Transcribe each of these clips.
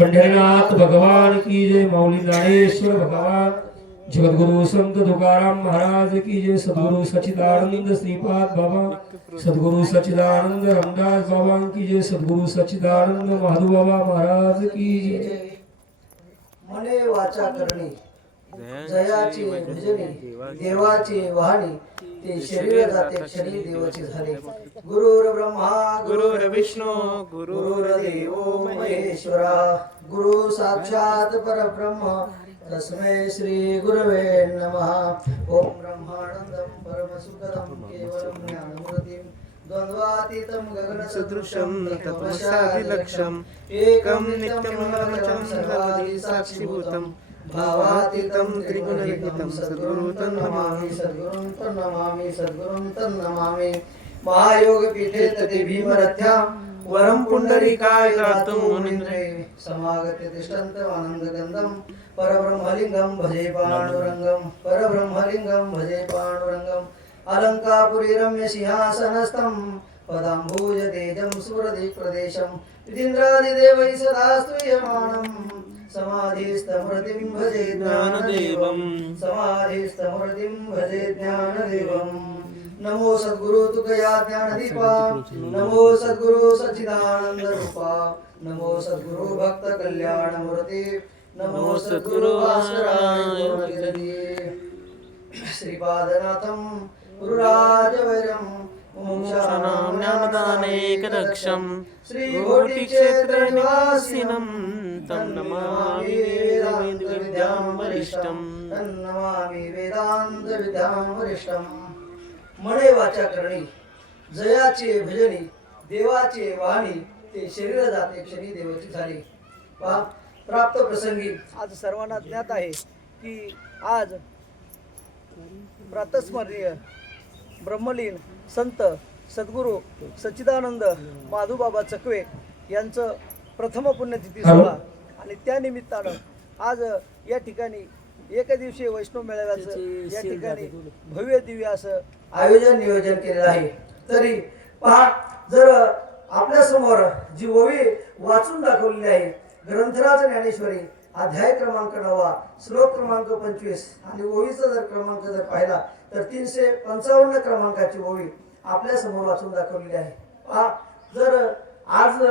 पंढरीनाथ भगवान की जय मौली ज्ञानेश्वर भगवान जगद्गुरु संत तुकाराम महाराज की जय सद्गुरु सच्चिदानंद श्रीपाद बाबा सद्गुरु सच्चिदानंद रामदास बाबा की जय सद्गुरु सच्चिदानंद महादू बाबा महाराज की जय मने वाचा करणे जयाची भजनी देवाची वाहणी ते शरीर जाते क्षणी देवाची झाले. गुरुर ब्रह्मा गुरुर विष्णू गुरु गुरुर्देवो महेश्वरा. गुरु साक्षात परब्रह्म. तस्मै श्री गुरवे नमः. ओम ब्रह्मानंदं परमसुखदं केवलं ज्ञानमूर्तिं. द्वन्द्वातीतं गगनसदृशं तत्त्वमसादिलक्ष्यम् एकं नित्यं मनोरमचं सर्वादि साक्षीभूतं भावातीतं त्रिगुणरहितं सद्गुरुं तन्नमामि सद्गुरुं तन्नमामि सद्गुरुं तन्नमामि। महायोगपीठे तते भीमरथ्यां वरं पुण्डरीकाय गातुं मुनीन्द्रे। समागत्य तिष्ठन्तं आनन्दगन्धं परब्रह्मलिङ्गं भजे पाण्डुरङ्गं परब्रह्मलिङ्गं भजे पाण्डुरङ्गम् अलङ्कापुरी रम्यसिंहासनस्थं सिंहासनस्थं पदाम्भूज तेजं सदा स्तूयमाणम् समाधिस्तमृतिं भजे ज्ञानदेवं समाधिस्तमृतिं भजे ज्ञानदेवं नमो सद्गुरु तुकया ज्ञानदीपा। नमो सद्गुरु सच्चिदानंद रूपा नमो सद्गुरु भक्त कल्याण मूर्ती नमो सद्गुरु श्रीपादनाथं गुरुराजवैरं मुमुक्षाणां ज्ञानदानेकदक्षं श्रीकोटिक्षेत्रनिवासिनं तं नमामि वेदविद्यां वरिष्ठं तन्नमामि वेदांत वरिष्ठं मणे वाचा करणी जयाचे भजनी देवाचे वाणी ते शरीर जाते क्षणी देवाची झाली. वा प्राप्त प्रसंगी आज सर्वांना ज्ञात आहे की आज प्रातस्मरणीय ब्रह्मलीन संत सद्गुरू सच्चिदानंद माधुबाबा चकवे यांचं प्रथम पुण्यतिथी सोहळा. आणि त्या निमित्तानं आज या ठिकाणी एक दिवसीय वैष्णव मेळाव्याचं या ठिकाणी भव्य दिव्य असं आयोजन नियोजन केलेलं आहे. तरी पहा जर आपल्यासमोर जी ओवी वाचून दाखवलेली आहे ग्रंथराज ज्ञानेश्वरी अध्याय क्रमांक नवा श्लोक क्रमांक पंचवीस आणि ओवीचा जर क्रमांक जर पाहिला तर तीनशे पंचावन्न क्रमांकाची ओवी आपल्यासमोर वाचून दाखवलेली आहे. पहा जर आज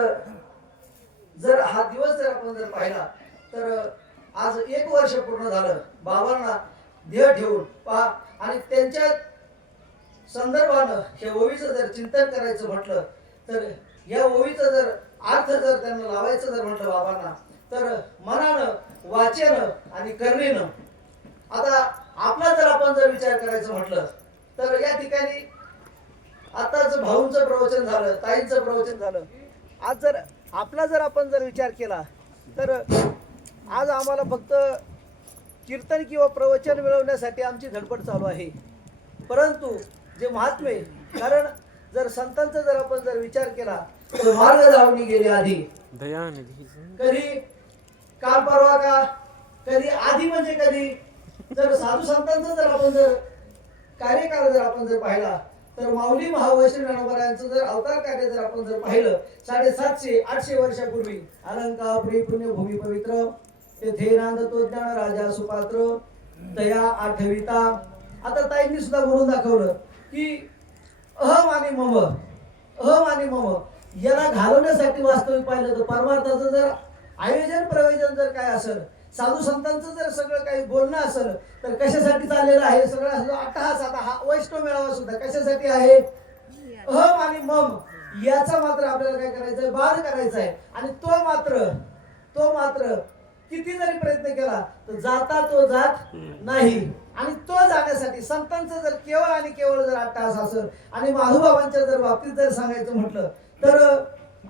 जर हा दिवस जर आपण जर पाहिला तर आज एक वर्ष पूर्ण झालं. बाबांना ध्येय ठेवून पहा. आणि त्यांच्या संदर्भानं हे ओवीचं जर चिंतन करायचं म्हटलं तर या ओवीचं जर अर्थ जर त्यांना लावायचं जर म्हटलं बाबांना तर मनानं वाचेनं आणि करणेनं आता आपला जर आपण जर विचार करायचं म्हटलं तर या ठिकाणी आताच भाऊंचं प्रवचन झालं ताईंचं प्रवचन झालं. आज जर आपला जर आपण जर विचार केला तर आज आम्हाला फक्त कीर्तन किंवा प्रवचन मिळवण्यासाठी आमची धडपड चालू आहे. परंतु जे महात्मे कारण जर संतांचा जर आपण जर विचार केला तर मार्ग धावणी गेले आधी. कधी काल परवा का? कधी आधी म्हणजे कधी? जर साधू संतांचा जर आपण जर कार्यकाळ जर आपण जर पाहिला तर माऊली महावैष्णव यांचं जर अवतार कार्य जर आपण जर पाहिलं साडेसातशे आठशे वर्षापूर्वी अलंकापुरी पुण्यभूमी पवित्र तेथे नांद तो ज्ञान राजा सुपात्र दया आठविता. आता ताईंनी सुद्धा म्हणून दाखवलं की अहम आणि मम अहम आणि मम याला घालवण्यासाठी वास्तविक पाहिलं तर परमार्थाचं जर आयोजन प्रयोजन जर काय असेल साधू संतांचं जर सगळं काही बोलणं असेल तर कशासाठी चाललेलं आहे? सगळं असलं अट्टहास आता हा वैष्णव मेळावा सुद्धा कशासाठी आहे? अहम आणि मम याचा मात्र आपल्याला काय करायचं आहे बाद करायचा आहे आणि तो मात्र तो मात्र किती जरी प्रयत्न केला तर जाता तो जात नाही. आणि तो जाण्यासाठी संतांचं जर केवळ आणि केवळ जर अट्टहास असेल आणि माधुबाबांच्या जर बाबतीत जर सांगायचं म्हटलं तर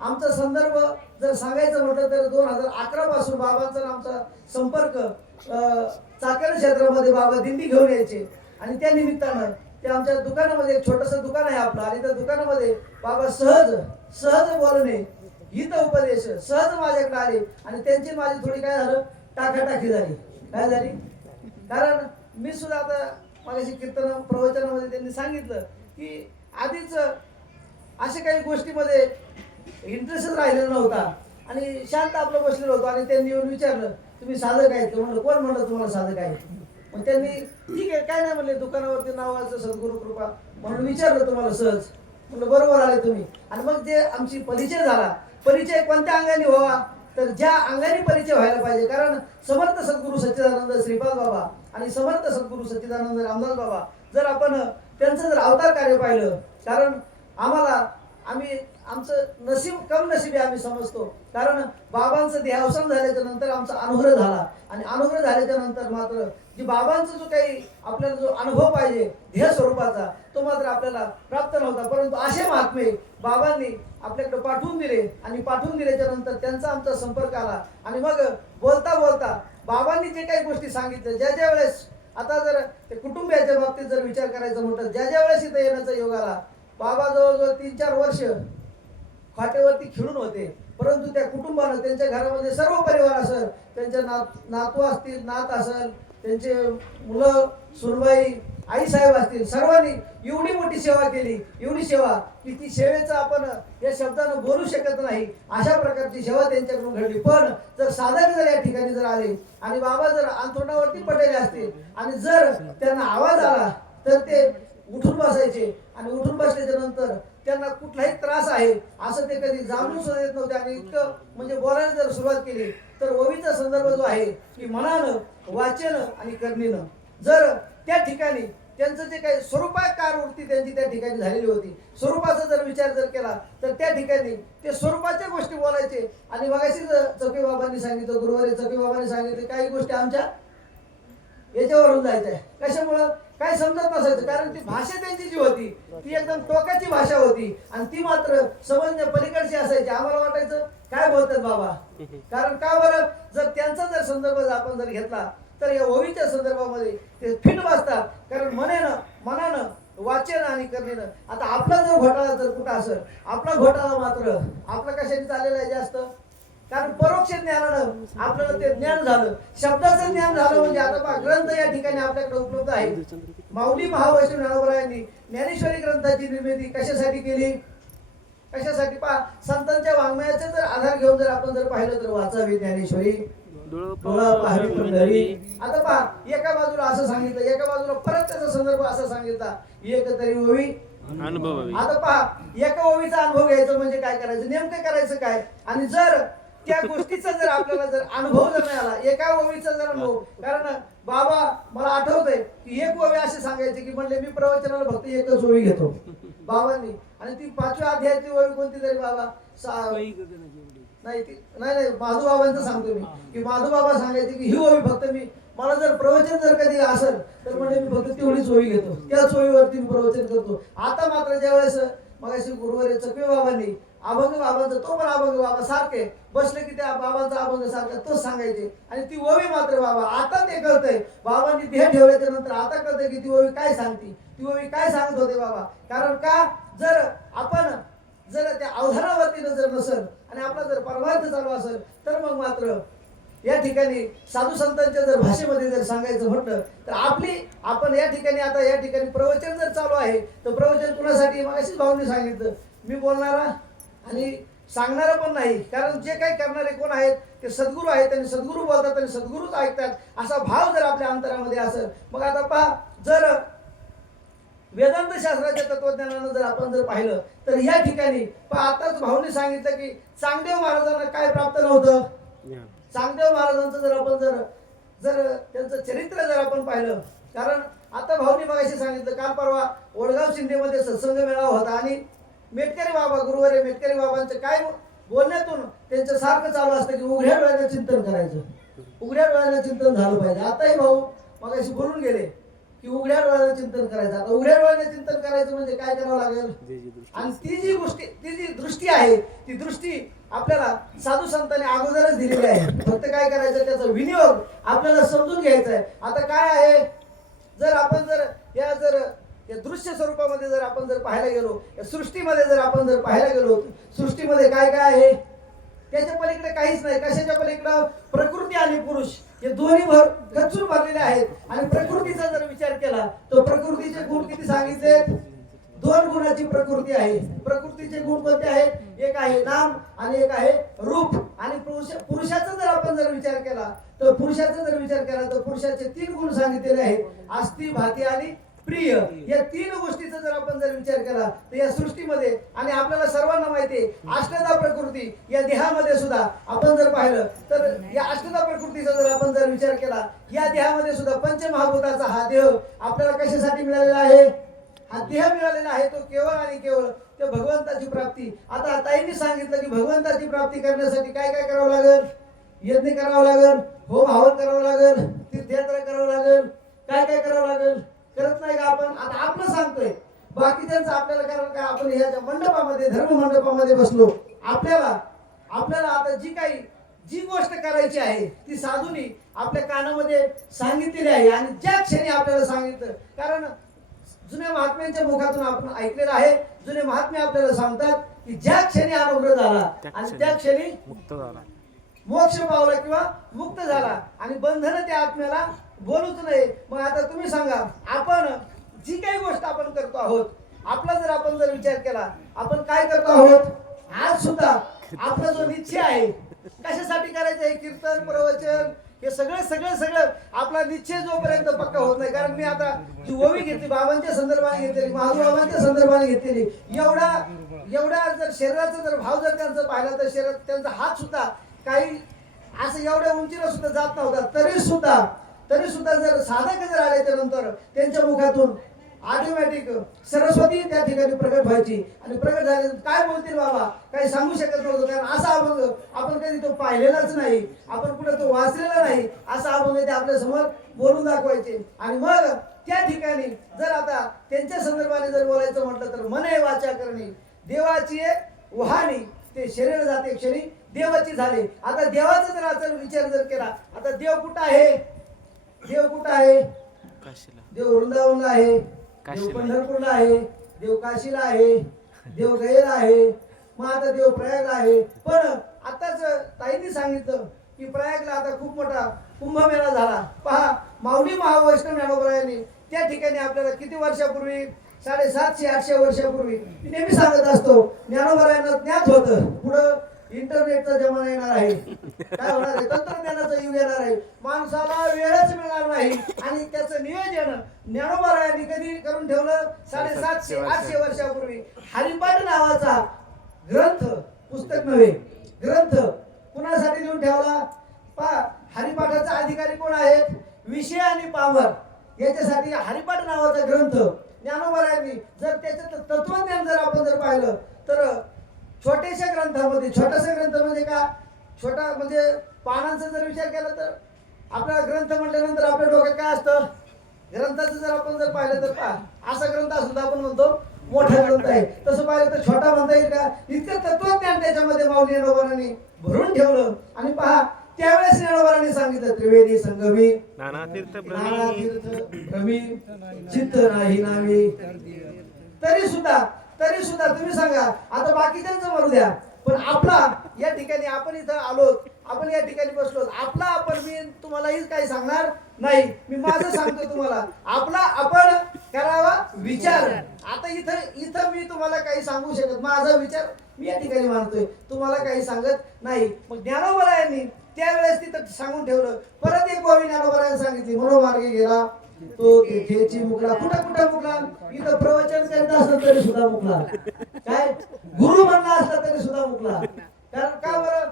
आमचा संदर्भ जर सांगायचं म्हटलं तर दोन हजार अकरा पासून बाबांचा आमचा संपर्क अं, चाकण क्षेत्रामध्ये बाबा दिंडी घेऊन यायचे. आणि त्या निमित्तानं ते आमच्या दुकानामध्ये एक छोटंसं दुकान आहे आपलं. आणि त्या दुकानामध्ये बाबा सहज सहज बोलणे हित उपदेश सहज माझ्याकडे आले. आणि त्यांची माझी थोडी काय झालं? टाकाटाकी झाली. काय झाली? कारण मी सुद्धा आता माझ्याशी कीर्तन प्रवचनामध्ये त्यांनी सांगितलं की आधीच अशा काही गोष्टीमध्ये इंटरेस्टच राहिलेला नव्हता. आणि शांत आपलं बसलेलो होतो. आणि त्यांनी येऊन विचारलं तुम्ही साधक आहेत ते म्हणलं कोण म्हणलं तुम्हाला साधक आहे मग त्यांनी ठीक आहे काय नाही म्हणले दुकानावरती नावाचं सद्गुरु कृपा. म्हणून विचारलं तुम्हाला सहज. म्हणलं बरोबर आले तुम्ही. आणि मग जे आमची परिचय झाला. परिचय कोणत्या अंगाने व्हावा? तर ज्या अंगाने परिचय व्हायला पाहिजे. कारण समर्थ सद्गुरू सच्चिदानंद श्रीपाद बाबा आणि समर्थ सद्गुरू सच्चिदानंद रामदास बाबा जर आपण त्यांचं जर अवतार कार्य पाहिलं कारण आम्हाला आम्ही आमचं नसीब कम नशीबी आम्ही समजतो. कारण बाबांचं देहावसान झाल्याच्यानंतर आमचा अनुभव झाला. आणि अनुग्रह झाल्याच्यानंतर मात्र जी बाबांचा जो काही आपल्याला जो अनुभव पाहिजे ध्येय स्वरूपाचा तो मात्र आपल्याला प्राप्त नव्हता. परंतु असे महात्मे बाबांनी आपल्याकडे पाठवून दिले. आणि पाठवून दिल्याच्या नंतर त्यांचा आमचा संपर्क आला. आणि मग बोलता बोलता बाबांनी जे काही गोष्टी सांगितल्या ज्या ज्या वेळेस आता जर ते कुटुंबियाच्या बाबतीत जर विचार करायचा म्हटलं ज्या ज्या वेळेस इथं येण्याचा योग आला बाबा जवळजवळ तीन चार वर्ष फाटेवरती खेळून होते. परंतु त्या कुटुंबानं त्यांच्या घरामध्ये सर्व परिवार असेल त्यांच्या नात नातू असतील नात असेल त्यांचे मुलं सुनबाई आई साहेब असतील सर्वांनी एवढी मोठी सेवा केली. एवढी सेवा की ती सेवेचं आपण या शब्दानं बोलू शकत नाही. अशा प्रकारची सेवा त्यांच्याकडून घडली. पण जर साधक जर या ठिकाणी जर आले आणि बाबा जर अंथरुणावरती पडलेले असतील आणि जर त्यांना आवाज आला तर ते उठून बसायचे. आणि उठून बसल्याच्या नंतर त्यांना कुठलाही त्रास आहे असं ते कधी जाणून सुद्धा येत नव्हते. आणि इतकं म्हणजे बोलायला जर सुरुवात केली तर ओवीचा संदर्भ जो आहे की मनानं वाचन आणि करणीनं. जर त्या ठिकाणी त्यांचं जे काही स्वरूपाकार वृत्ती त्यांची त्या ठिकाणी झालेली होती स्वरूपाचा जर विचार जर केला तर त्या ठिकाणी ते स्वरूपाच्या गोष्टी बोलायचे. आणि मगाशी चौके बाबांनी सांगितलं गुरुवारी चौके बाबांनी सांगितले काही गोष्टी आमच्या याच्यावरून जायच्या. कशामुळं? काय समजत नसायचं कारण ती भाषा त्यांची जी होती ती एकदम टोकाची भाषा होती. आणि ती मात्र समजण्या पलीकडची असायची. आम्हाला वाटायचं काय बोलतात बाबा? कारण का बरं? जर त्यांचा जर संदर्भ जर आपण जर घेतला तर या ओवीच्या संदर्भामध्ये ते फिट वाचतात कारण मनेनं मनानं वाचन आणि करणेनं. आता आपला जर घोटाळा जर कुठं असेल आपला घोटाळा मात्र आपला कशाने चाललेला आहे जास्त. कारण परोक्ष ज्ञानानं आपल्याला ते ज्ञान झालं. शब्दाचं ज्ञान झालं म्हणजे आता पहा ग्रंथ या ठिकाणी आपल्याकडे उपलब्ध आहे माऊली महावैष्णव ज्ञानोबरायांनी ज्ञानेश्वरी ग्रंथाची निर्मिती कशासाठी केली? कशासाठी? पहा संतांच्या वाङ्मयाचा जर आधार घेऊन जर आपण जर पाहिलं तर वाचावी ज्ञानेश्वरी. आता पहा एका बाजूला असं सांगितलं एका बाजूला परत त्याचा संदर्भ असा सांगितला एक तरी ओवी. अनुभवावी आता पहा एका ओवीचा अनुभव घ्यायचा म्हणजे काय करायचं? नेमकं करायचं काय? आणि जर त्या गोष्टीचा जर आपल्याला जर अनुभव जर आला एका ओवीचा जर अनुभव कारण बाबा मला आठवतंय की एक ओवी असे सांगायचे की म्हणले मी प्रवचनाला फक्त एकच ओवी घेतो. बाबांनी. आणि ती पाचव्या अध्यायाची ओवी कोणती तरी बाबा? नाही ती नाही नाही माधू बाबांचं सांगतो मी. की माधू बाबा सांगायचे की ही ओवी फक्त मी मला जर प्रवचन जर कधी असेल तर म्हणजे मी फक्त तेवढीच ओवी घेतो. त्याच ओवीवरती मी प्रवचन करतो. आता मात्र ज्यावेळेस मगाशी गुरुवारी चकवे बाबांनी अभंग बाबांचं तो पण अभंग बाबा सारखे. बसले की त्या बाबांचा अभंग सारखा तोच सांगायचे. आणि ती ओवी मात्र बाबा आता ते कळतंय. बाबांनी ध्येय ठेवल्याच्या नंतर आता कळतंय की ती ओवी काय सांगते. ती ओवी काय सांगत होते बाबा? कारण का? जर आपण जर त्या अवधानावरती जर नसेल आणि आपला जर परमार्थ चालू असेल तर मग मात्र या ठिकाणी साधू संतांच्या जर भाषेमध्ये जर सांगायचं म्हटलं तर आपली आपण या ठिकाणी आता या ठिकाणी प्रवचन जर चालू आहे तर प्रवचन कुणासाठी? मग अशीच भाऊनी सांगितलं. मी बोलणारा आणि सांगणारा पण नाही. कारण जे काही करणारे कोण आहेत ते सद्गुरू आहेत आणि सद्गुरू बोलतात आणि सद्गुरूच ऐकतात. असा भाव जर आपल्या अंतरामध्ये असेल मग आता पहा जर वेदांत शास्त्राच्या तत्वज्ञानानं जर आपण जर पाहिलं तर या ठिकाणी पहा आताच भाऊने सांगितलं की चांगदेव महाराजांना काय प्राप्त नव्हतं? चांगदेव महाराजांचं जर आपण जर जर त्यांचं चरित्र जर आपण पाहिलं कारण आता भाऊनी मगाशी सांगितलं काल परवा वडगाव शिंदेमध्ये सत्संग मेळावा होता आणि मेटकरी बाबा गुरुवारी मेटकरी बाबांचं काय बोलण्यातून त्यांचं सारखं चालू असतं की उघड्या डोळ्यानं चिंतन करायचं. उघड्या डोळ्यानं चिंतन झालं पाहिजे. आताही भाऊ मगाशी बोलून गेले की उघड्या डोळ्यानं चिंतन करायचं. आता उघड्या डोळ्यानं चिंतन करायचं म्हणजे काय करावं लागेल? आणि ती जी गोष्टी ती जी दृष्टी आहे ती दृष्टी आपल्याला साधू संतांनी अगोदरच दिलेली आहे. फक्त काय करायचं त्याचा विनियोग आपल्याला समजून घ्यायचा आहे. आता काय आहे? जर आपण जर या जर या दृश्य स्वरूपामध्ये जर आपण जर पाहायला गेलो या सृष्टीमध्ये जर आपण जर पाहायला गेलो सृष्टीमध्ये काय काय आहे? त्याच्या पलीकडे काहीच नाही. कशाच्या पलीकडे? प्रकृती आणि पुरुष. हे दोन्ही भर गच्चून भरलेले आहेत. आणि प्रकृतीचा जर विचार केला तर प्रकृतीचे गुण किती सांगितले? दोन गुणाची प्रकृती आहे. प्रकृतीचे गुण कोणते आहेत? एक आहे नाम आणि एक आहे रूप. आणि पुरुष पुरुषाचा जर आपण जर विचार केला तर पुरुषाचा जर विचार केला तर पुरुषाचे तीन गुण सांगितलेले आहेत. आस्ती भाती आणि प्रिय या तीन गोष्टीचा जर आपण जर विचार केला तर या सृष्टीमध्ये आणि आपल्याला सर्वांना माहिती आहे अष्टदा प्रकृती या देहामध्ये सुद्धा आपण जर पाहिलं तर या अष्टदा प्रकृतीचा जर आपण जर विचार केला या देहामध्ये सुद्धा पंचमहाभूताचा हा देह आपल्याला कशासाठी मिळालेला आहे? हा देह मिळालेला आहे तो केवळ आणि केवळ त्या भगवंताची प्राप्ती. आता ताईंनी सांगितलं की भगवंताची प्राप्ती करण्यासाठी काय काय करावं लागेल? यज्ञ करावं लागेल होम हवन करावं लागेल तीर्थयात्रा करावं लागेल. काय काय करावं लागेल? करत नाही का आपण आता आपलं सांगतोय बाकीच्यांचं आपल्याला कारण काय आपण ह्याच्या मंडपामध्ये धर्म मंडपामध्ये बसलो आपल्याला आपल्याला आता जी काही जी गोष्ट करायची आहे ती साधूनी आपल्या कानामध्ये सांगितलेली आहे आणि ज्या क्षणी आपल्याला सांगितलं कारण जुन्या महात्म्यांच्या मुखातून आपण ऐकलेलं आहे जुने महात्मे आपल्याला सांगतात की ज्या क्षणी अनुग्रह झाला आणि. त्या क्षणी मुक्त झाला मोक्ष पावला किंवा मुक्त झाला आणि बंधन त्या आत्म्याला बोलूच नाही मग आता तुम्ही सांगा आपण जी काही गोष्ट आपण करतो आहोत आपला जर आपण जर विचार केला आपण काय करतो आहोत? आज सुद्धा आपला जो निश्चय आहे कशासाठी करायचं आहे कीर्तन प्रवचन हे सगळं सगळं सगळं आपला निश्चय जोपर्यंत पक्का होत नाही कारण मी आता जी ओवी घेतली बाबांच्या संदर्भाने घेतलेली महाजू बाबांच्या संदर्भाने घेतलेली एवढा एवढा जर शरीराचा जर भाव जर त्यांचं पाहिला तर शरीर त्यांचा हात सुद्धा काही असं एवढ्या उंचीला सुद्धा जात नव्हता. तरी सुद्धा तरी सुद्धा जर साधक जर आले त्यानंतर त्यांच्या मुखातून ऑटोमॅटिक सरस्वती त्या ठिकाणी प्रकट व्हायची. आणि प्रकट झाले काय बोलतील बाबा? काही सांगू शकत नव्हतं. कारण असा अभंग आपण कधी तो पाहिलेलाच नाही. आपण कुठे तो वाचलेला नाही. असा अभंग ते आपल्यासमोर बोलून दाखवायचे. आणि मग त्या ठिकाणी जर आता त्यांच्या संदर्भाने जर बोलायचं म्हटलं तर मन हे वाचा करणे. देवाची वहाणी. ते शरीर जाते क्षणी देवाची झाले. आता देवाचा जर आचरण विचार जर केला आता देव कुठं आहे? देव कुठं आहे? देव वृंदावनला आहे. देव. पंढरपूरला आहे. देव काशीला आहे. देव गयेला आहे. मग आता देव प्रयागला आहे. पण आताच ताईंनी सांगितलं की प्रयागला आता खूप मोठा कुंभमेळा झाला. पहा माऊली महावैष्णव ज्ञानोबरायांनी त्या ठिकाणी आपल्याला किती वर्षापूर्वी? साडेसातशे आठशे वर्षापूर्वी. नेहमी सांगत असतो ज्ञानोबरायांना ज्ञात होतं. पुढं इंटरनेटचा जमाना येणार आहे. काय होणार आहे? तंत्रज्ञानाचा युग येणार आहे. माणसाला वेळच मिळणार नाही. आणि त्याचं नियोजन ज्ञानोबारायांनी कधी करून ठेवलं? साडेसातशे आठशे वर्षापूर्वी. हरिपाठ नावाचा ग्रंथ पुस्तक नव्हे ग्रंथ कुणासाठी लिहून ठेवला? पा हरिपाठाचा अधिकारी कोण आहेत? विषय आणि पावर. याच्यासाठी हरिपाठ नावाचा ग्रंथ ज्ञानोबारायांनी जर त्याच्यात तत्वज्ञान जर आपण जर पाहिलं तर छोट्याशा ग्रंथामध्ये छोटासा ग्रंथ म्हणजे का? छोटा म्हणजे पानांचा जर विचार केला तर आपला ग्रंथ म्हटल्यानंतर आपल्या डोक्यात काय असतं? ग्रंथाचं जर आपण जर पाहिलं तर पहा असा ग्रंथ असून तर आपण म्हणतो मोठा ग्रंथ आहे. तसं पाहिलं तर छोटा म्हणता येईल का? इतकं तत्वज्ञान त्याच्यामध्ये माऊली ज्ञानोबारांनी भरून ठेवलं. आणि पहा त्यावेळेस ज्ञानोबारांनी सांगितलं त्रिवेणी संगमी नाना तीर्थ भ्रमी चित्त नाही नामी तरी सुद्धा तरी सुद्धा तुम्ही सांगा. आता बाकीच्यांचं मारू द्या. पण आपला या ठिकाणी आपण इथं आलो आपण या ठिकाणी बसलो आपला आपण मी तुम्हालाही काही सांगणार नाही. मी माझं सांगतो तुम्हाला. आपला आपण करावा विचार. आता इथं इथं मी तुम्हाला काही सांगू शकत माझा विचार मी या ठिकाणी मानतोय तुम्हाला काही सांगत नाही. मग ज्ञानोबरायांनी त्यावेळेस तिथं सांगून ठेवलं. परत एक गोवी ज्ञानोबरायांनी सांगितली मनोमार्गे गेला. तो खेची मुकला कुठं कुठं मुकला? इथं प्रवचन करीत असलं तरी सुद्धा मुकला. काय? गुरु म्हणला असला तरी सुद्धा मुकला. कारण का बरं?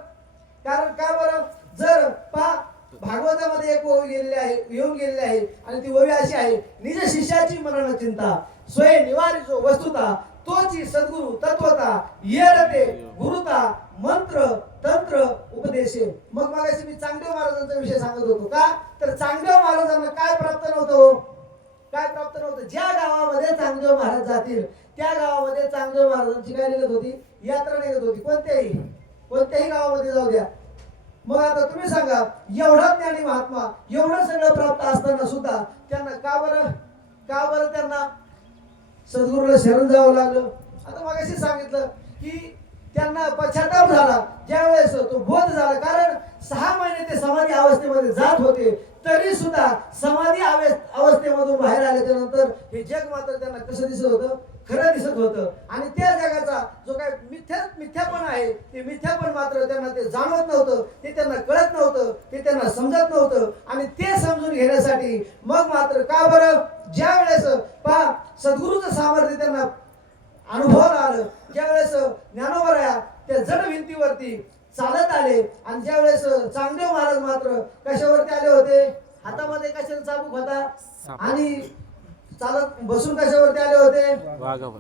कारण का बरं? जर पा भागवतामध्ये एक ओवी गेलेली आहे येऊन गेलेली आहे आणि ती ओवी अशी आहे निज शिष्याची मरण चिंता स्वयं निवारी जो वस्तुता तोची सद्गुरु तत्वता येरते गुरुता मंत्र तंत्र उपदेशे. मग मगाशी मी चांगदेव महाराजांचा विषय सांगत होतो का? तर चांगदेव महाराजांना काय प्राप्त नव्हतं हो? काय प्राप्त नव्हतं? ज्या गावामध्ये चांगदेव महाराज जातील त्या गावामध्ये चांगदेव महाराजांची काय निघत होती? यात्रा निघत होती. कोणत्याही कोणत्याही गावामध्ये जाऊ द्या. मग आता तुम्ही सांगा एवढा ज्ञानी महात्मा एवढं सगळं प्राप्त असताना सुद्धा त्यांना का बरं का बरं त्यांना सद्गुरूला शरण जावं लागलं? आता मग सांगितलं की त्यांना पश्चाताप झाला. ज्यावेळेस तो बोध झाला कारण सहा महिने ते समाधी अवस्थेमध्ये जात होते तरी सुद्धा समाधी अवस्थेमधून बाहेर आल्याच्यानंतर हे जग मात्र त्यांना कसं दिसत होतं? खरं दिसत होतं. आणि त्या जगाचा जो काय मिथ्या मिथ्यापण आहे ते मिथ्यापण मात्र त्यांना ते जाणवत नव्हतं ते त्यांना कळत नव्हतं ते त्यांना समजत नव्हतं. आणि ते समजून घेण्यासाठी मग मात्र का बरं? ज्या वेळेस पहा सद्गुरूचं सामर्थ्य त्यांना अनुभवाला आलं. ज्यावेळेस ज्ञानोबराया त्या जड भिंतीवरती चालत आले आणि ज्यावेळेस चांगदेव महाराज मात्र कशावरती आले होते? हातामध्ये कशाचा चाबूक होता. आणि चालत बसून कशावरती आले होते?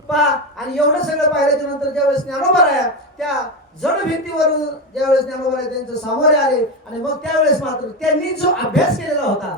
पहा आणि एवढं सगळं पाहिल्याच्या नंतर ज्यावेळेस ज्ञानोबराया त्या जड भिंतीवरून ज्यावेळेस ज्ञानोबराया त्यांच्या सामोरे आले आणि मग त्यावेळेस मात्र त्यांनी जो अभ्यास केलेला होता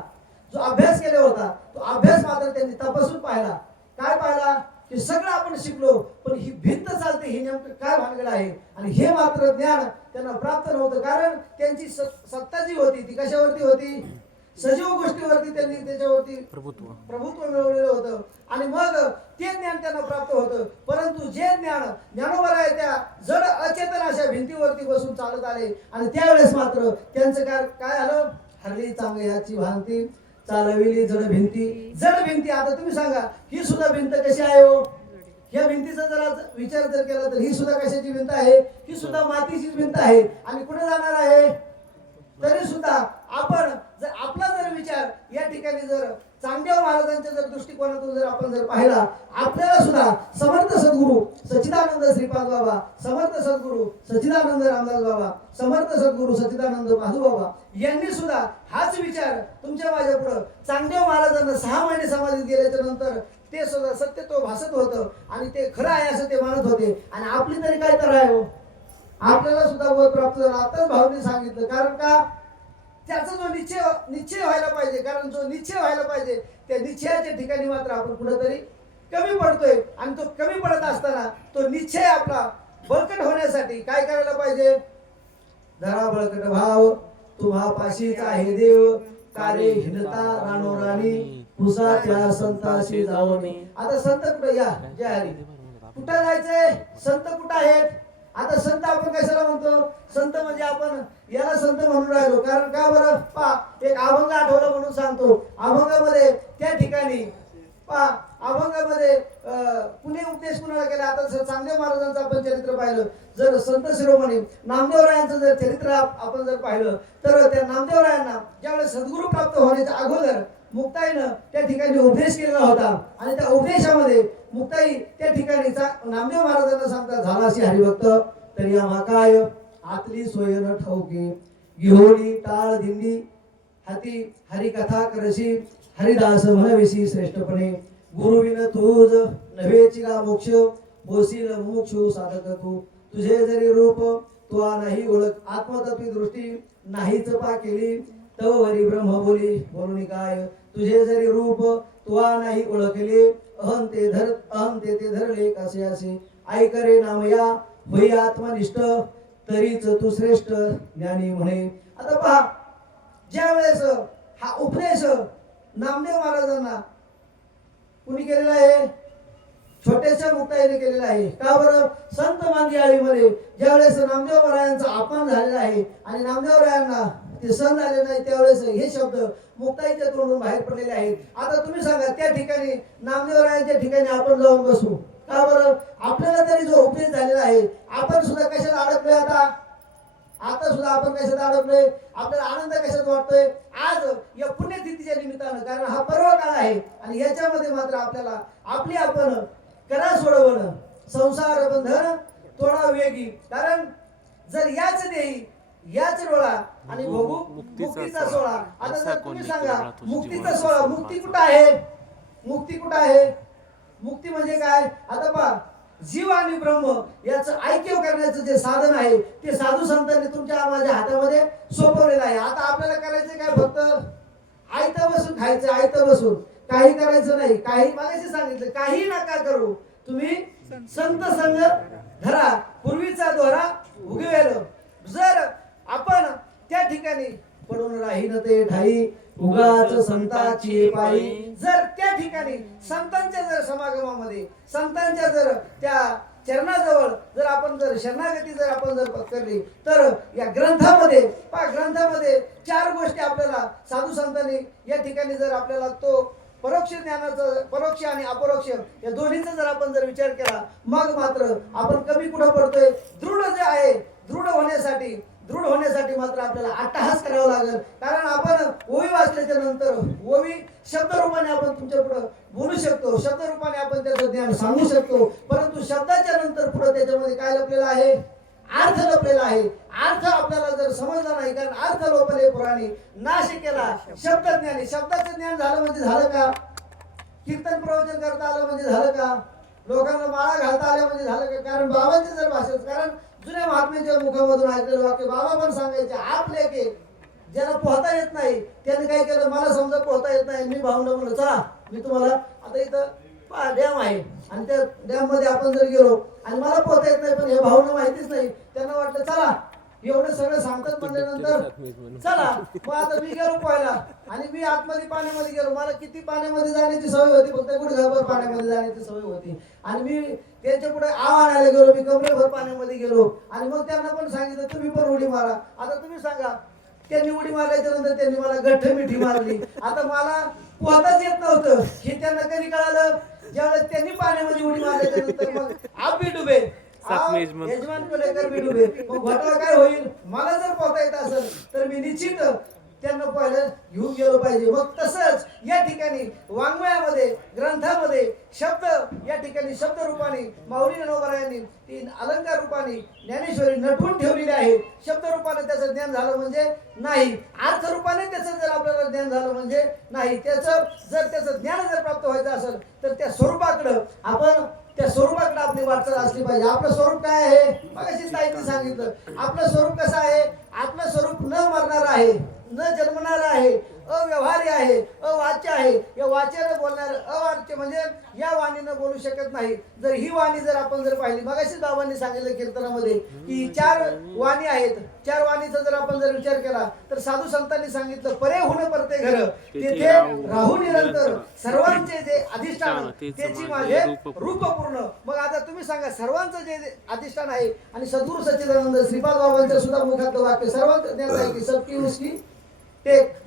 जो अभ्यास केला होता तो अभ्यास मात्र त्यांनी तपासून पाहिला. काय पाहिला? की सगळं आपण शिकलो पण ही भिंत चालते ही नेमकं काय भानगड आहे? आणि हे मात्र ज्ञान त्यांना प्राप्त नव्हतं कारण त्यांची सत्ता जी होती ती कशावरती होती? सजीव गोष्टीवरती त्यांनी त्याच्यावरती प्रभुत्व. प्रभुत्व मिळवलेलं होतं. आणि मग ते ज्ञान त्यांना प्राप्त होतं. परंतु जे ज्ञान ज्ञानोबर आहे त्या जड अचेतन अशा भिंतीवरती बसून चालत आले. आणि त्यावेळेस मात्र त्यांचं काय काय आलं? हरली चांगल्याची भांती चालविली जड भिंती. जड भिंती आता तुम्ही सांगा ही सुद्धा भिंत कशी आहे हो? या भिंतीचा जर विचार जर केला तर ही सुद्धा कशाची भिंत आहे? ही सुद्धा मातीची भिंत आहे. आणि कुठे जाणार आहे? तरी सुद्धा आपण जर आपला जर विचार या ठिकाणी जर चांगदेव महाराजांच्या जर दृष्टिकोनातून जर आपण जर पाहिला आपल्याला सुद्धा समर्थ सद्गुरू सचिदानंद श्रीपाद बाबा समर्थ सद्गुरू सचिदानंद रामदास बाबा समर्थ सद्गुरू सचिदानंद माधू बाबा यांनी सुद्धा हाच विचार तुमच्या माझ्या पुढं चांगदेव महाराजांना सहा महिने समाधीत गेल्याच्यानंतर ते सुद्धा सत्य तो भासत होतं आणि ते खरं आहे असं ते मानत होते. आणि आपली तरी काय तर आहे हो. आपल्याला सुद्धा वर प्राप्त झाला. आताच भाऊने सांगितलं. कारण का? त्याचा जो निश्चय निश्चय व्हायला पाहिजे कारण जो निश्चय व्हायला पाहिजे त्या निश्चयाच्या ठिकाणी मात्र आपण कुठंतरी कमी पडतोय. आणि तो कमी पडत असताना तो निश्चय आपला बळकट होण्यासाठी काय करायला पाहिजे? धरा बळकट भाव तुम्हा पाशीच आहे देव. कारे हिनता राणो. राणी कुसाच्या संताशी जावणी आता संत कुठे? या जय हरी. कुठं जायचंय? संत कुठं आहेत? आता संत आपण कशाला म्हणतो? संत म्हणजे आपण याला संत म्हणून राहिलो. कारण का बरं? पा एक अभंग आठवलं म्हणून सांगतो. अभंगामध्ये त्या ठिकाणी पा अभंगामध्ये अं, कुणी उपदेश कुणाला केला? आता चांगल्या महाराजांचं आपण चरित्र पाहिलं जर संत शिरोमणी नामदेवरायांचं जर चरित्र आपण जर पाहिलं तर त्या नामदेवरायांना ज्यावेळेस सद्गुरू प्राप्त होण्याच्या अगोदर मुक्ताईनं त्या ठिकाणी उपदेश केलेला होता. आणि त्या उपदेशामध्ये मुक्ताई त्या ठिकाणीचा नामदेव महाराजांना सांगतात झाला अशी हरिभक्त तरी आम्हा काय? आतली सोय न ठाऊकी घेऊनी टाळ दिंडी हाती हरिकथा करशी हरिदास म्हणविशी श्रेष्ठपणे. गुरुविन तुझ नव्हेची गा मोक्ष बोसील मोक्ष साधक तू. तुझे जरी रूप तुआ नाही ओळख आत्मतत्वी दृष्टी नाहीच पा केली. तव हरी ब्रह्म बोली बोलून काय? तुझे जरी रूप तुवा नाही ओळखले अहं ते धर अहं ते ते धरले कसे असे. ऐकरे नामया होई आत्मनिष्ठ तरीच तू श्रेष्ठ ज्ञानी म्हणे. आता पहा ज्या वेळेस हा उपदेश नामदेव महाराजांना कुणी केलेला आहे? छोट्याशा मुक्ताईने केलेला आहे. का बरं? संत मांगी आळीमध्ये ज्यावेळेस नामदेव महाराजांचा अपमान झालेला आहे आणि नामदेव रायांना ते सण झाले नाही त्यावेळेस हे शब्द मुक्ताईच्या तोंडून बाहेर पडलेले आहेत. आता तुम्ही सांगा त्या ठिकाणी नामदेव त्या ठिकाणी आपण जाऊन बसू. का बरं? आपल्याला तरी जो उपदेश झालेला आहे आपण सुद्धा कशाला अडकलोय आता? आता सुद्धा आपण कशात अडकलोय? आपल्याला आनंद कशात वाटतोय? आज या पुण्यतिथीच्या निमित्तानं कारण हा पर्व काळ आहे आणि याच्यामध्ये मात्र आपल्याला आपली आपण करा सोडवणं संसार बंधन तोडा वेगी कारण जर याच देही याच डोळा आणि भोगू मुक्तीचा सोहळा. आता जर तुम्ही सांगा मुक्तीचा सोहळा. मुक्ती कुठं आहे? मुक्ती कुठं आहे? मुक्ती म्हणजे काय? आता पहा जीव आणि ब्रह्म याचं ऐक्य करण्याचं जे साधन आहे ते साधू संतांनी तुमच्या माझ्या हातामध्ये सोपवलेलं आहे. आता आपल्याला करायचं काय फक्त? आयतं बसून खायचं आयतं बसून. काही करायचं नाही. काही मागाशी सांगितलं काही नका करू. तुम्ही संत संग धरा. पूर्वीचा दोरा उगवेल. जर ठिकाणी पडून राहीन ते ठाई. उगाच संताची पायी जर त्या ठिकाणी संतांच्या जर समागमामध्ये संतांच्या जर त्या चरणाजवळ जर आपण जर शरणागती जर आपण जर पत्करली तर या ग्रंथामध्ये पा ग्रंथामध्ये चार गोष्टी आपल्याला साधू संतांनी या ठिकाणी जर आपल्याला तो परोक्ष ज्ञानाचा परोक्ष आणि अपरोक्ष या दोन्हीचा जर आपण जर विचार केला मग मात्र आपण कमी कुठं पडतोय? दृढ जे आहे दृढ होण्यासाठी दृढ होण्यासाठी मात्र आपल्याला अट्टहास करावा लागेल. कारण आपण ओवी वाचल्याच्या नंतर ओवी शब्दरूपाने आपण तुमच्यापुढे बोलू शकतो. शब्दरूपाने आपण त्याचं ज्ञान सांगू शकतो. परंतु शब्दाच्या नंतर पुढे त्याच्यामध्ये काय लपलेलं आहे? अर्थ लपलेला आहे. अर्थ आपल्याला जर समजला नाही कारण अर्थ लोपले पुराणी. नाश केला. शब्द ज्ञानी शब्दाचं ज्ञान झालं म्हणजे झालं का? कीर्तन प्रवचन करता आलं म्हणजे झालं का? लोकांना माळा घालता आल्या म्हणजे झालं का? कारण बाबांचे जर भाषेत कारण जुन्या महात्म्यांच्या मुखामधून ऐकलेलं वाक्य बाबा पण सांगायचे आपले की ज्याला पोहता येत नाही त्याने काय केलं? मला समजा पोहता येत नाही मी भावना म्हणलं चला मी तुम्हाला आता इथं डॅम आहे. आणि त्या डॅममध्ये आपण जर गेलो आणि मला पोहता येत नाही पण हे भावना माहितीच नाही त्यांना वाटलं चला एवढं सगळं सांगतात म्हणल्यानंतर चला मग आता मी गेलो पोहायला आणि मी आतमध्ये पाण्यामध्ये गेलो. मला किती पाण्यामध्ये जाण्याची सवय होती? फक्त गुडघाभर पाण्यामध्ये जाण्याची सवय होती. आणि मी त्यांच्या पुढे आव्हानाला गेलो. मी कमरेभर पाण्यामध्ये गेलो. आणि मग त्यांना पण सांगितलं तुम्ही पण उडी मारा. आता तुम्ही सांगा त्यांनी उडी मारल्याच्या नंतर त्यांनी मला गठ्ठ मिठी मारली. आता मला पोहताच येत नव्हतं. हे त्यांना कधी कळालं? ज्यावेळेस त्यांनी पाण्यामध्ये उडी मारल्याच्या नंतर मग आप डुबे. सात. यजमान को लेकर भी डुबे मग घोटाळा काय होईल? मला जर पोहता येत असेल तर मी निश्चित त्यांना पहिलं घेऊन गेलो पाहिजे. मग तसंच या ठिकाणी वाङ्मयामध्ये ग्रंथामध्ये शब्द या ठिकाणी शब्द रूपाने माऊली नवरा यांनी ती अलंकार रूपाने ज्ञानेश्वरी नटवून ठेवलेली आहे शब्द रूपाने त्याचं ज्ञान झालं म्हणजे नाही. अर्थ रूपाने त्याचं जर आपल्याला ज्ञान झालं म्हणजे नाही. त्याचं जर त्याचं ज्ञान जर प्राप्त व्हायचं असेल तर त्या स्वरूपाकडं आपण त्या स्वरूपाकडे आपली वाटचाल असली पाहिजे. आपलं स्वरूप काय आहे? मग ताईंनी सांगितलं. आपलं स्वरूप कसं आहे? आपलं स्वरूप न मरणार आहे न जन्मणार आहे. अव्यवहारी आहे अवाच्य आहे. या वाच्यानं बोलणार अवाच्य म्हणजे या वाणीनं बोलू शकत नाही. जर ही वाणी जर आपण जर पाहिली मगाशीच बाबांनी सांगितलं कीर्तनामध्ये की चार वाणी आहेत. चार वाणीचा जर आपण जर विचार केला तर साधू संतांनी सांगितलं परे होणं परते घर. तेथे राहू निरंतर. सर्वांचे जे अधिष्ठान त्याची माझे रूप पूर्ण. मग आता तुम्ही सांगा सर्वांचं जे अधिष्ठान आहे आणि सद्गुरु सच्चिदानंद श्रीपाद बाबांच्या सुद्धा मुखातलं वाक्य सर्वांचं ज्ञान आहे की सबकी उसकी टेक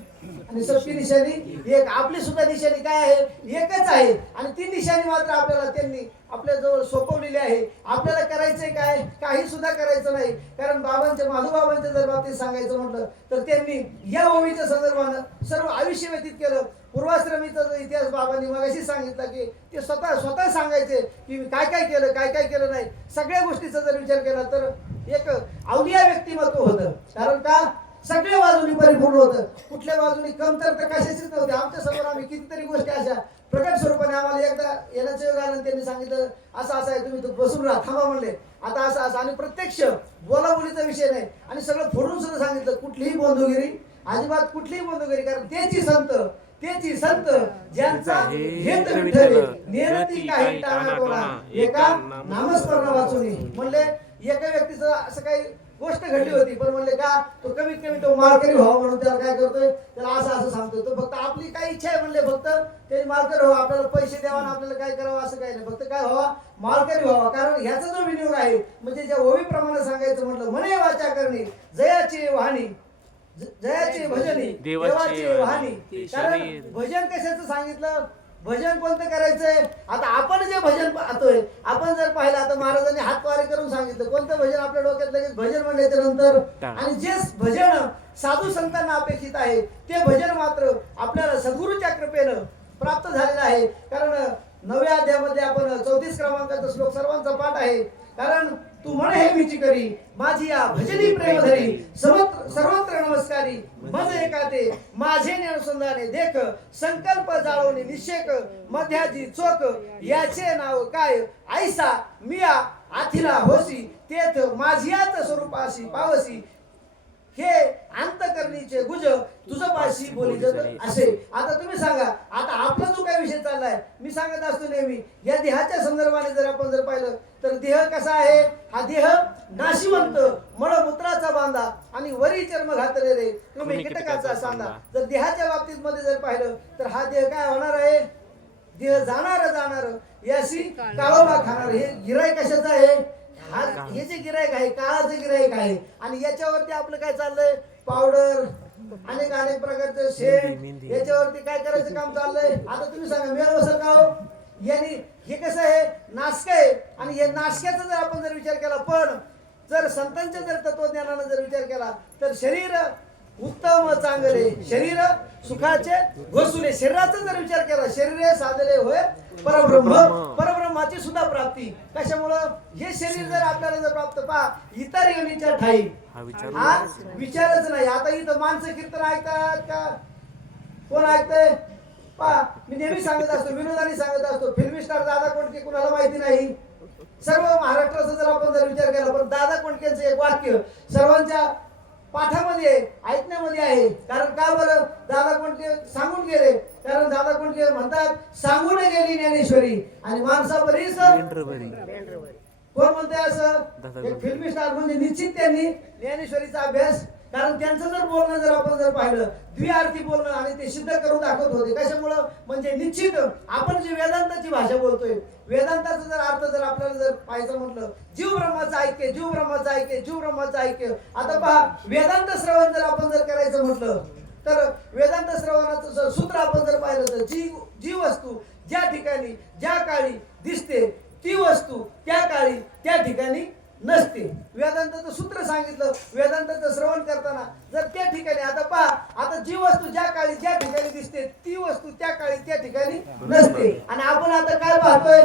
आणि सबकी निशाणी एक आपली सुद्धा निशाणी काय आहे? एकच आहे. आणि ती निशाणी मात्र आपल्याला त्यांनी आपल्या जवळ सोपवलेली आहे. आपल्याला करायचंय काय? काही सुद्धा करायचं नाही. कारण बाबांच्या माधुबाबांच्या जर बाबतीत सांगायचं म्हटलं तर त्यांनी या ओवीच्या संदर्भानं सर्व आयुष्य व्यतीत केलं. पूर्वाश्रमीचा जो इतिहास बाबांनी मगाशी सांगितला की ते स्वतः स्वतः सांगायचे की मी काय काय केलं काय काय केलं नाही. सगळ्या गोष्टीचा जर विचार केला तर एक अवलिया व्यक्तिमत्व होतं. कारण का? सगळ्या बाजूनी परिपूर्ण होतं. कुठल्या बाजूनी कमतरता कशाचीच नव्हती. आमच्यासमोर आम्ही कितीतरी गोष्टी अशा प्रकट स्वरूपाने आम्हाला एकदा येण्याचं योग आलं त्यांनी सांगितलं असं असं आहे तुम्ही बसून राहा थांबा म्हणले. आता असं असं. आणि प्रत्यक्ष बोलाबोलीचा विषय नाही. आणि सगळं फोडून सुद्धा सांगितलं कुठलीही बंधुगिरी अजिबात कुठलीही बंधुगिरी कारण त्याची संत त्याची संत ज्यांचा हेत विठ्ठल नियती काही टाळा कोणा एका नामस्मरण वाचून म्हणले एका व्यक्तीचं असं काही गोष्ट घडली होती पण म्हणले का तो कमीत कमी तो मालकरी व्हावा म्हणून त्याला काय करतोय? त्याला असं असं सांगतोय. तो फक्त आपली काय इच्छा आहे म्हणले फक्त त्याने मालकरी व्हावा आपल्याला पैसे द्यावा आणि आपल्याला काय करावं असं काही नाही. फक्त काय व्हावा मालकरी व्हावा. कारण ह्याचा जो विनियोग आहे म्हणजे ज्या ओवीप्रमाणे सांगायचं म्हटलं म्हणे वाचा करणे जयाची वाहणी ज- जयाची भजनी देवाची वाहनी ती कारण. भजन कशाचं सांगितलं? भजन कोणतं करायचंय? आता आपण जे भजन पाहतोय आपण जर पाहिलं आता महाराजांनी हातवारे करून सांगितलं. कोणतं भजन आपल्या डोक्यात लगेच भजन म्हणल्याच्या नंतर. आणि जे भजन साधू संतांना अपेक्षित आहे ते भजन मात्र आपल्याला सद्गुरूच्या कृपेनं प्राप्त झालेलं आहे. कारण नव्या अध्यायामध्ये आपण चौतीस क्रमांकाचा श्लोक सर्वांचा पाठ आहे. कारण तू म्हण हे मीची करी माझी या भजनी प्रेम धरी. सर्वत्र नमस्कारी. मज एकाते माझे अनुसंधाने देख संकल्प जाळवणे निषेक मध्याजी चोक याचे नाव काय? आईसा मिया आथिला होसी तेथ माझियाच स्वरूपाशी पावसी. हे अंतकरणीचे गुज तुझं पाशी बोली जात. असे. आता तुम्ही सांगा आता आपला जो काय विषय चाललाय मी सांगत असतो नेहमी या देहाच्या संदर्भाने जर आपण जर पाहिलं तर देह कसा आहे? हा देह नाशिवंत मळमूत्राचा बांधा आणि वरी चर्म घातले रे तुम्ही कीटकाचा सांधा. जर देहाच्या बाबतीत मध्ये जर पाहिलं तर हा देह काय होणार आहे? देह जाणार जाणार. याशी काळोबा खाणार. हे गिराय कशाचं आहे? हा हे जे गिरायक आहे काळाचं गिरायक आहे आणि याच्यावरती आपलं काय चाललंय? पावडर अनेक अनेक प्रकारचं शेण. याच्यावरती काय करायचं काम चाललंय? आता तुम्ही सांगा मिळालं बसेल का हो? यांनी हे कसं आहे? नाशक आहे. आणि हे नाशकाचा जर आपण जर विचार केला पण जर संतांच्या जर तत्वज्ञानानं जर विचार केला तर शरीर उत्तम चांगले. शरीर सुखाचे घोसुले. शरीराचा जर विचार केला शरीर साधले होय परब्रह्म परब्रह्माची सुद्धा प्राप्ती. कशामुळं? हे शरीर जर आपल्याला जर प्राप्त पहा इतर योनीच्या ठाई हा विचार हा विचारच नाही. आता इथं माणसं कीर्तन ऐकतात का? कोण ऐकतंय? पा मी नेहमी सांगत असतो विनोदाने सांगत असतो फिल्मी स्टार दादा कोणके कुणाला माहिती नाही? सर्व महाराष्ट्राचा जर आपण जर विचार केला पण दादा कोणकेचं एक वाक्य सर्वांच्या पाठामध्ये आहे, ऐकण्यामध्ये आहे. कारण का बरं? दादा कोणके सांगून गेले. कारण दादा कोणके म्हणतात सांगून गेली ज्ञानेश्वरी. आणि माणसापरीच मेंढरभरी. कोण म्हणते असं एक फिल्मी स्टार म्हणजे निश्चित त्यांनी ज्ञानेश्वरीचा अभ्यास कारण त्यांचं जर बोलणं जर आपण जर पाहिलं द्विअर्थी बोलणं आणि ते सिद्ध करून दाखवत होते कशामुळं? म्हणजे निश्चित आपण जी वेदांताची भाषा बोलतोय वेदांताचा जर अर्थ जर आपल्याला जर पाहायचं म्हटलं जीव ब्रह्माचं ऐक्य जीव ब्रह्माचं ऐक्य जीव ब्रह्माचं ऐक्य. आता पहा वेदांत श्रवण जर आपण जर करायचं म्हटलं तर वेदांत श्रवणाचं सूत्र आपण जर पाहिलं तर जी जी वस्तू ज्या ठिकाणी ज्या काळी दिसते ती वस्तू त्या काळी त्या ठिकाणी नसते. वेदांताचं सूत्र सांगितलं वेदांताचं श्रवण करताना जर त्या ठिकाणी आता पहा आता जी वस्तू ज्या काळी ज्या ठिकाणी दिसते ती वस्तू त्या काळी त्या ठिकाणी नसते. आणि आपण आता काय पाहतोय?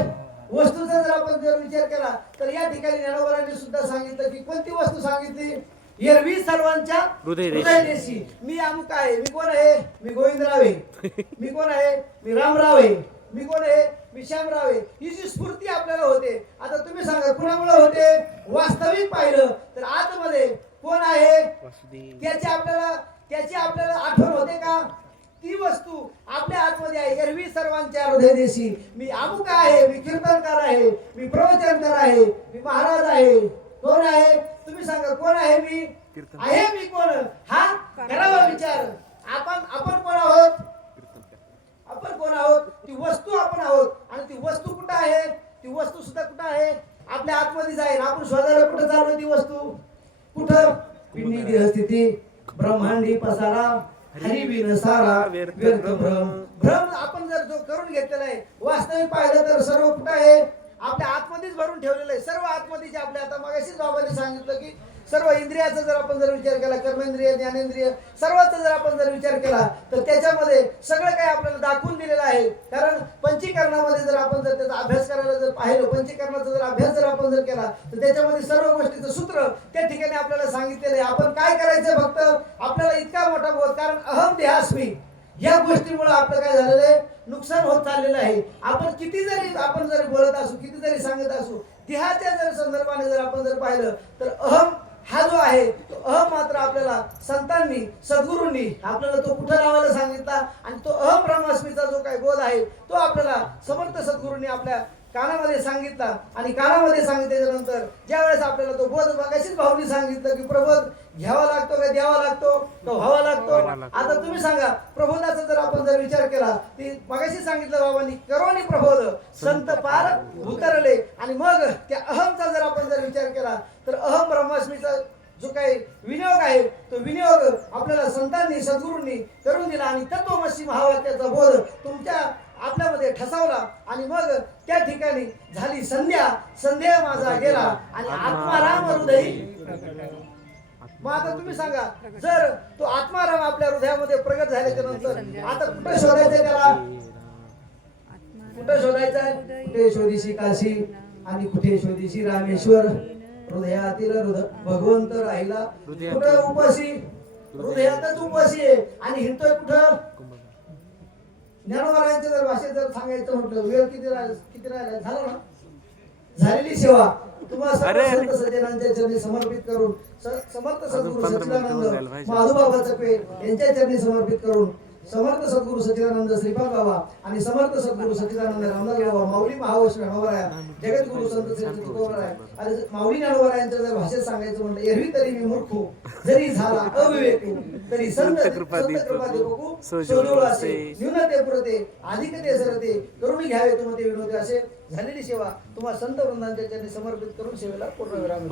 वस्तूचा जर आपण जर विचार केला तर या ठिकाणी ज्ञानोबरांनी सुद्धा सांगितलं की कोणती वस्तू सांगितली? एरवी सर्वांच्या हृदय देशी. हृदयदेशी. मी अमुक आहे मी कोण आहे? मी गोविंदराव आहे. मी कोण आहे? मी रामराव आहे. मी कोण आहे? मी श्यामराव आहे. ही जी स्फूर्ती आपल्याला होते आता तुम्ही सांगा कुणामुळे होते? वास्तविक पाहिलं तर आतमध्ये कोण आहे? त्याची आपल्याला त्याची आपल्याला आठवण होते का? ती वस्तू आपल्या आतमध्ये आहे. एरवी सर्वांच्या हृदयदेशी. मी अमुक आहे मी कीर्तनकार आहे मी प्रवचनकार आहे मी महाराज आहे. कोण आहे? तुम्ही सांगा कोण आहे मी. आहे मी कोण? हा? करावा विचार. आपण आपण कोण आहोत. आपण कोण आहोत? ती वस्तू आपण आहोत. आणि ती वस्तू कुठं आहे? ती वस्तू सुद्धा कुठं आहे? आपल्या आतमध्ये जाईल. आपण शोधायला कुठं चालू ती वस्तू? कुठं? पिंडी देहस्थिती ब्रह्मांडी पसारा. हरिबिन सारा. व्यर्थ भ्रम. भ्रम आपण जर जो करून घेतलेला आहे वास्तविक पाहिलं तर सर्व कुठं आहे? आपल्या आतमध्येच भरून ठेवलेलं आहे. सर्व आतमध्येच आपल्या आता मगाशीच बाबांनी सांगितलं की सर्व इंद्रियाचा जर आपण जर विचार केला कर्मेंद्रिय ज्ञानेंद्रिय सर्वांचा जर आपण जर विचार केला तर त्याच्यामध्ये सगळं काही आपल्याला दाखवून दिलेलं आहे. कारण पंचीकरणामध्ये जर आपण जर त्याचा अभ्यास करायला जर पाहिलं पंचीकरणाचा जर अभ्यास जर आपण जर केला तर त्याच्यामध्ये सर्व गोष्टीचं सूत्र त्या ठिकाणी आपल्याला सांगितलेलं आहे. आपण काय करायचं फक्त? आपल्याला इतका मोठा बोध कारण अहम देहास्मी. या गोष्टीमुळे आपलं काय झालेलं आहे? नुकसान होत चाललेलं आहे. आपण किती जरी आपण जरी बोलत असू किती जरी सांगत असू देहाच्या जर संदर्भाने जर आपण जर पाहिलं तर अहम हा जो आहे तो अ मात्र आपल्याला संतांनी सद्गुरूंनी आपल्याला तो कुठं लावायला सांगितला? आणि तो अहम ब्रह्मास्मीचा जो काही बोध आहे तो आपल्याला समर्थ सद्गुरूंनी आपल्या कानामध्ये सांगितला आणि कानामध्ये सांगितल्याच्या नंतर ज्या वेळेस आपल्याला तो बोध मगाशीच भाऊनी सांगितलं की प्रबोध घ्यावा लागतो का द्यावा लागतो? का व्हावा लागतो. आता तुम्ही सांगा प्रबोधाचा जर आपण जर विचार केला ती मगाशी सांगितलं बाबांनी करोनी प्रबोध संत पार उतरले आणि मग त्या अहमचा जर आपण जर विचार केला तर अहम ब्रह्मास्मीचा जो काही विनियोग आहे तो विनियोग आपल्याला संतांनी सद्गुरूंनी करून दिला आणि तत्वमसी महावाक्याचा बोध तुमच्या आपल्यामध्ये ठसावला आणि मग त्या ठिकाणी झाली संध्या. संध्या माझा गेला आणि आत्माराम हृदयी. मग आता तुम्ही सांगा जर तो आत्माराम आपल्या हृदयामध्ये प्रगट झाल्याच्यानंतर आता कुठे शोधायचंय त्याला? कुठे शोधायचंय? कुठे शोधीशी काशी आणि कुठे शोधीशी रामेश्वर? हृदयातील हृदय भगवंत राहिला. कुठे उपाशी? हृदयातच उपाशी आहे. आणि हिंडतोय कुठं? ज्ञानोबारायांच्या जर भाषेत जर सांगायचं म्हटलं वेळ किती राहिला किती राहिला झाला ना झालेली सेवा तुम्हाला. संत सज्जनांच्या चरणी समर्पित करून समर्थ सद्गुरू सच्चिदानंद. माधुबाबाचा पेठ यांच्या चरणी समर्पित करून समर्थ सद्गुरू सच्चिदानंद श्रीपाद बाबा आणि समर्थ सद्गुरू सच्चिदानंद रामदास बाबा माऊली महावैष्णव ज्ञानोबराया जगद्गुरू संत श्री तुकोबराया आणि माऊली ज्ञानोबरायांचं जर भाषेत सांगायचं म्हणलं एरवी तरी मी मूर्खू जरी झाला अविवेकू तरी संत कृपा सोजवळ सोजवळ असे. न्यूनते पुरते अधिकते सरते करुणी घ्यावे तुमते विनोदे असे झालेली सेवा तुम्हा संत वृंदांच्या चरणी समर्पित करून सेवेला पूर्ण विराम